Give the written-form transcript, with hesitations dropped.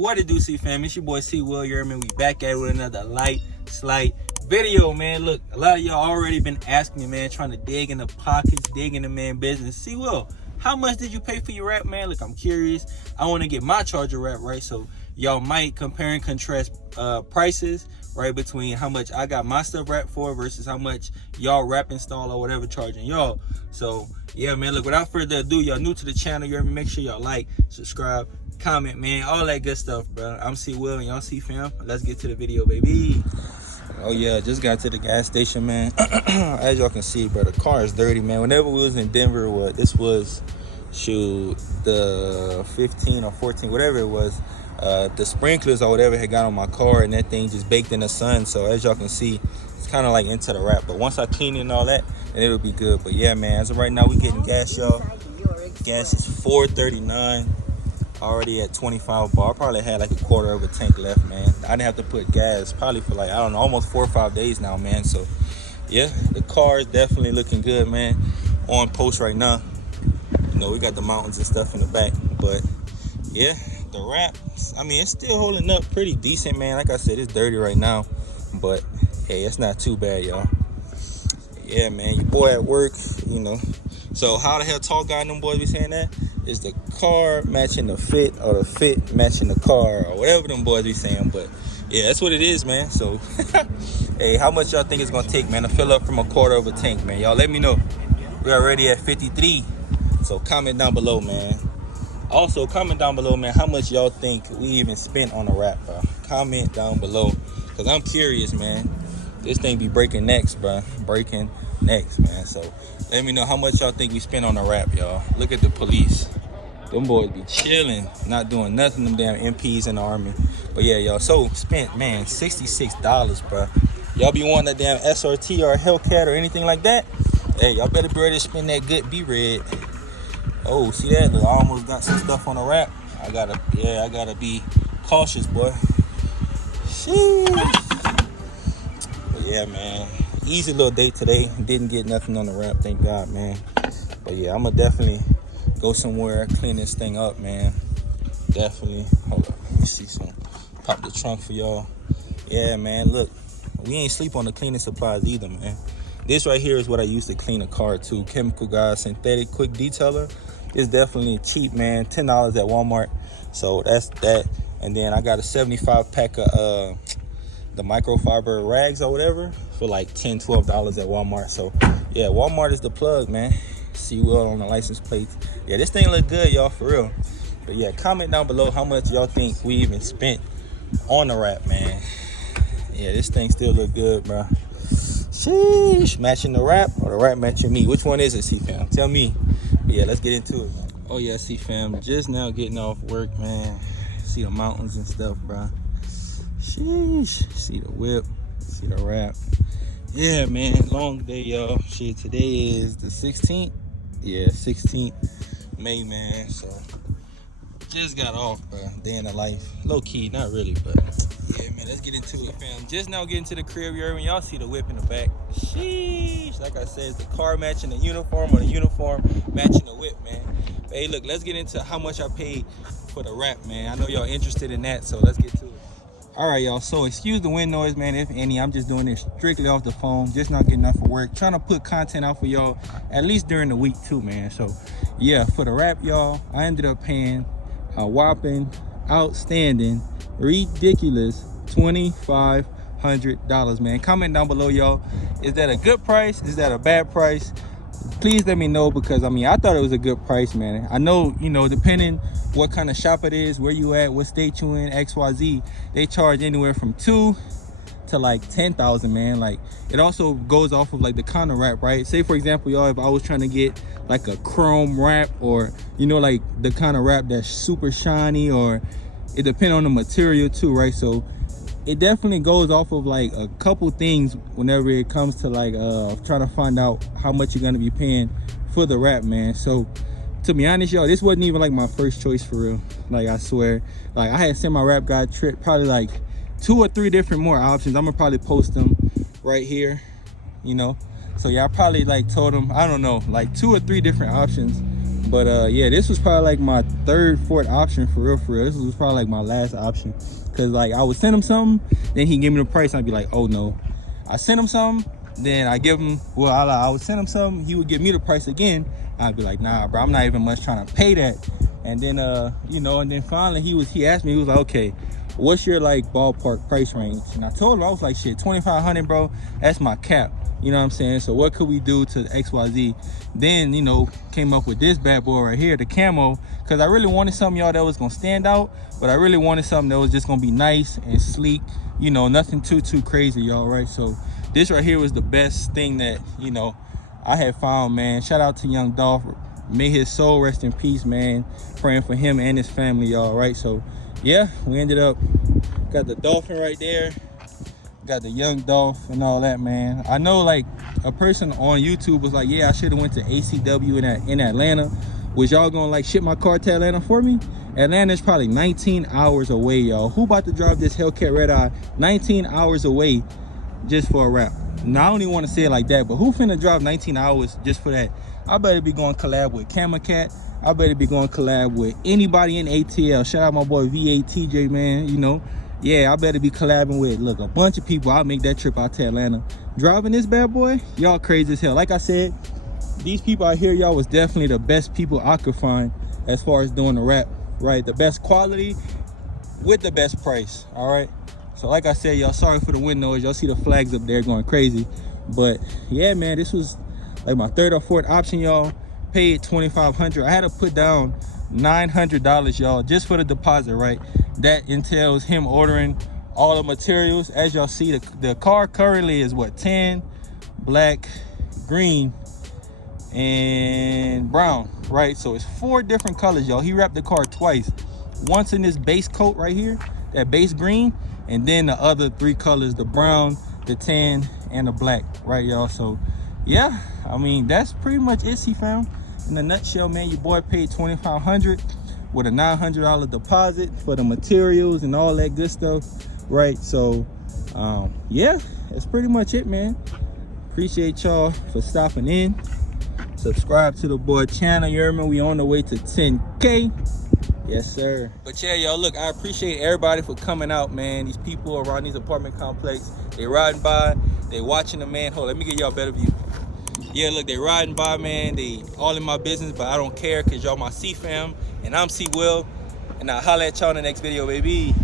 What it do, CEEFAM? It's your boy C Will. You heard me? We back at it with another slight video, man. Look, a lot of y'all already been asking me, man, trying to dig in the pockets, dig in the man business. C Will, how much did you pay for your wrap, man? Look, I'm curious. I want to get my charger wrap, right? So y'all might compare and contrast prices, right, between how much I got my stuff wrapped for versus how much y'all wrap install or whatever charging y'all. So yeah, man, look, without further ado, y'all new to the channel, you heard me? Make sure y'all like, subscribe, comment, man, all that good stuff, bro. I'm C Will and y'all CEEFAM. Let's get to the video, baby. Oh yeah, just got to the gas station, man. As y'all can see, bro, the car is dirty, man. Whenever we was in Denver, this was shoot the 15 or 14, whatever it was, the sprinklers or whatever had got on my car, and that thing just baked in the sun. So as y'all can see, it's kind of like into the wrap, but once I clean it and all that, then it'll be good. But yeah, man, as of right now, we getting gas, y'all. Gas is $4.39, already at 25 bar. I probably had like a quarter of a tank left, man. I didn't have to put gas probably for like, I don't know, almost 4 or 5 days now, man. So yeah, the car is definitely looking good, man. On post right now. You know, we got the mountains and stuff in the back, but yeah, the wrap, I mean, it's still holding up pretty decent, man. Like I said, it's dirty right now, but hey, it's not too bad, y'all. Yeah, man, your boy at work, you know. So how the hell Tall Guy and them boys be saying that? Is the car matching the fit or the fit matching the car or whatever them boys be saying. But yeah, that's what it is, man. So hey, how much y'all think it's gonna take, man, to fill up from a quarter of a tank, man? Y'all let me know. We're already at 53. So comment down below, man. Also, comment down below, man, how much y'all think we even spent on the wrap, bro. Comment down below, because I'm curious, man. This thing be breaking necks, bro. Breaking necks, man. So let me know how much y'all think we spent on the wrap, y'all. Look at the police. Them boys be chilling, not doing nothing, them damn MPs in the army. But yeah, y'all, so spent, man, $66, bro. Y'all be wanting a damn SRT or a Hellcat or anything like that? Hey, y'all better be ready to spend that good B-Red. Oh, see that? Look, I almost got some stuff on the wrap. I gotta be cautious, boy. Sheesh. But yeah, man, easy little day today. Didn't get nothing on the wrap, thank God, man. But yeah, I'm gonna definitely go somewhere, clean this thing up, man. Definitely. Hold up, let me see some. Pop the trunk for y'all. Yeah, man, look, we ain't sleep on the cleaning supplies either, man. This right here is what I use to clean a car too. Chemical Guy Synthetic Quick Detailer. It's definitely cheap, man. $10 at Walmart. So that's that. And then I got a 75 pack of the microfiber rags or whatever for like $10, $12 at Walmart. So yeah, Walmart is the plug, man. C Will on the license plates. Yeah, this thing look good, y'all, for real. But yeah, comment down below how much y'all think we even spent on the wrap, man. Yeah, this thing still look good, bro. Sheesh, matching the wrap or the wrap matching me? Which one is it, CEEFAM? Tell me. But yeah, let's get into it. Oh yeah, CEEFAM, just now getting off work, man. See the mountains and stuff, bro. Sheesh, see the whip, see the wrap. Yeah, man, long day, y'all. Shit, today is the 16th. Yeah, 16th May, man. So just got off, bro. Day in the life. Low key, not really, but yeah, man, let's get into it, fam. Just now getting to the crib, you heard me? Y'all see the whip in the back. Sheesh. Like I said, it's the car matching the uniform or the uniform matching the whip, man. But hey, look, let's get into how much I paid for the wrap, man. I know y'all interested in that, so let's get to it. All right, y'all, so excuse the wind noise, man, if any. I'm just doing this strictly off the phone, just not getting enough for work, trying to put content out for y'all at least during the week too, man. So yeah, for the wrap, y'all, I ended up paying a whopping, outstanding, ridiculous $2,500, man. Comment down below, y'all. Is that a good price? Is that a bad price? Please let me know, because I mean, I thought it was a good price, man. I know, you know, depending what kind of shop it is, where you at, what state you in, XYZ, they charge anywhere from $2,000 to like $10,000, man. Like, it also goes off of like the kind of wrap, right? Say for example, y'all, if I was trying to get like a chrome wrap, or you know, like the kind of wrap that's super shiny, or it depends on the material too, right? So it definitely goes off of like a couple things whenever it comes to like trying to find out how much you're gonna be paying for the wrap, man. So to be honest, y'all, this wasn't even like my first choice, for real. Like, I swear, like I had sent my wrap guy trip probably like 2 or 3 different more options. I'm gonna probably post them right here, you know. So yeah, I probably like told him, I don't know, like 2 or 3 different options But yeah, this was probably like my third, fourth option for real, for real. This was probably like my last option. Cause like I would send him something, then he give me the price, and I'd be like, oh no. I sent him something, then I give him, well, I would send him something, he would give me the price again. I'd be like, nah, bro, I'm not even much trying to pay that. And then you know, and then finally he asked me, he was like, okay, what's your like ballpark price range? And I told him, I was like, shit, 2,500, bro, that's my cap. You know what I'm saying? So what could we do to XYZ? Then, you know, came up with this bad boy right here, the camo, because I really wanted something, y'all, that was gonna stand out, but I really wanted something that was just gonna be nice and sleek, you know, nothing too crazy, y'all, right? So this right here was the best thing that, you know, I had found, man. Shout out to young Dolph. May his soul rest in peace, man. Praying for him and his family, y'all, right? So yeah, we ended up, got the dolphin right there, got the young Dolph and all that, man. I know like a person on YouTube was like, yeah, I should have went to ACW in Atlanta. Was y'all gonna like ship my car to Atlanta for me? Atlanta's probably 19 hours away, y'all. Who about to drive this Hellcat Red Eye 19 hours away just for a wrap? Now, I don't even want to say it like that, but who finna drive 19 hours just for that? I better be going collab with Cat. I better be going collab with anybody in ATL. Shout out my boy VATJ, man, you know. Yeah, I better be collabing with, look, a bunch of people. I'll make that trip out to Atlanta. Driving this bad boy, y'all crazy as hell. Like I said, these people out here, y'all, was definitely the best people I could find as far as doing the rap, right? The best quality with the best price, all right? So like I said, y'all, sorry for the wind noise. Y'all see the flags up there going crazy. But yeah, man, this was like my third or fourth option, y'all. Paid $2,500. I had to put down $900, y'all, just for the deposit, right? That entails him ordering all the materials. As y'all see, the car currently is what, tan, black, green, and brown, right? So it's 4 different colors, y'all. He wrapped the car twice. Once in this base coat right here, that base green, and then the other 3 colors, the brown, the tan, and the black, right, y'all? So yeah, I mean, that's pretty much it, CEEFAM. In a nutshell, man, your boy paid $2,500 with a $900 deposit for the materials and all that good stuff, right? So yeah, that's pretty much it, man. Appreciate y'all for stopping in. Subscribe to the boy channel, you heard me? We on the way to 10K. Yes, sir. But yeah, y'all, look, I appreciate everybody for coming out, man. These people around these apartment complex, they riding by, they watching the man. Hold on, let me get y'all a better view. Yeah, look, they riding by, man. They all in my business, but I don't care because y'all my CEEFAM, and I'm C-Will, and I'll holla at y'all in the next video, baby.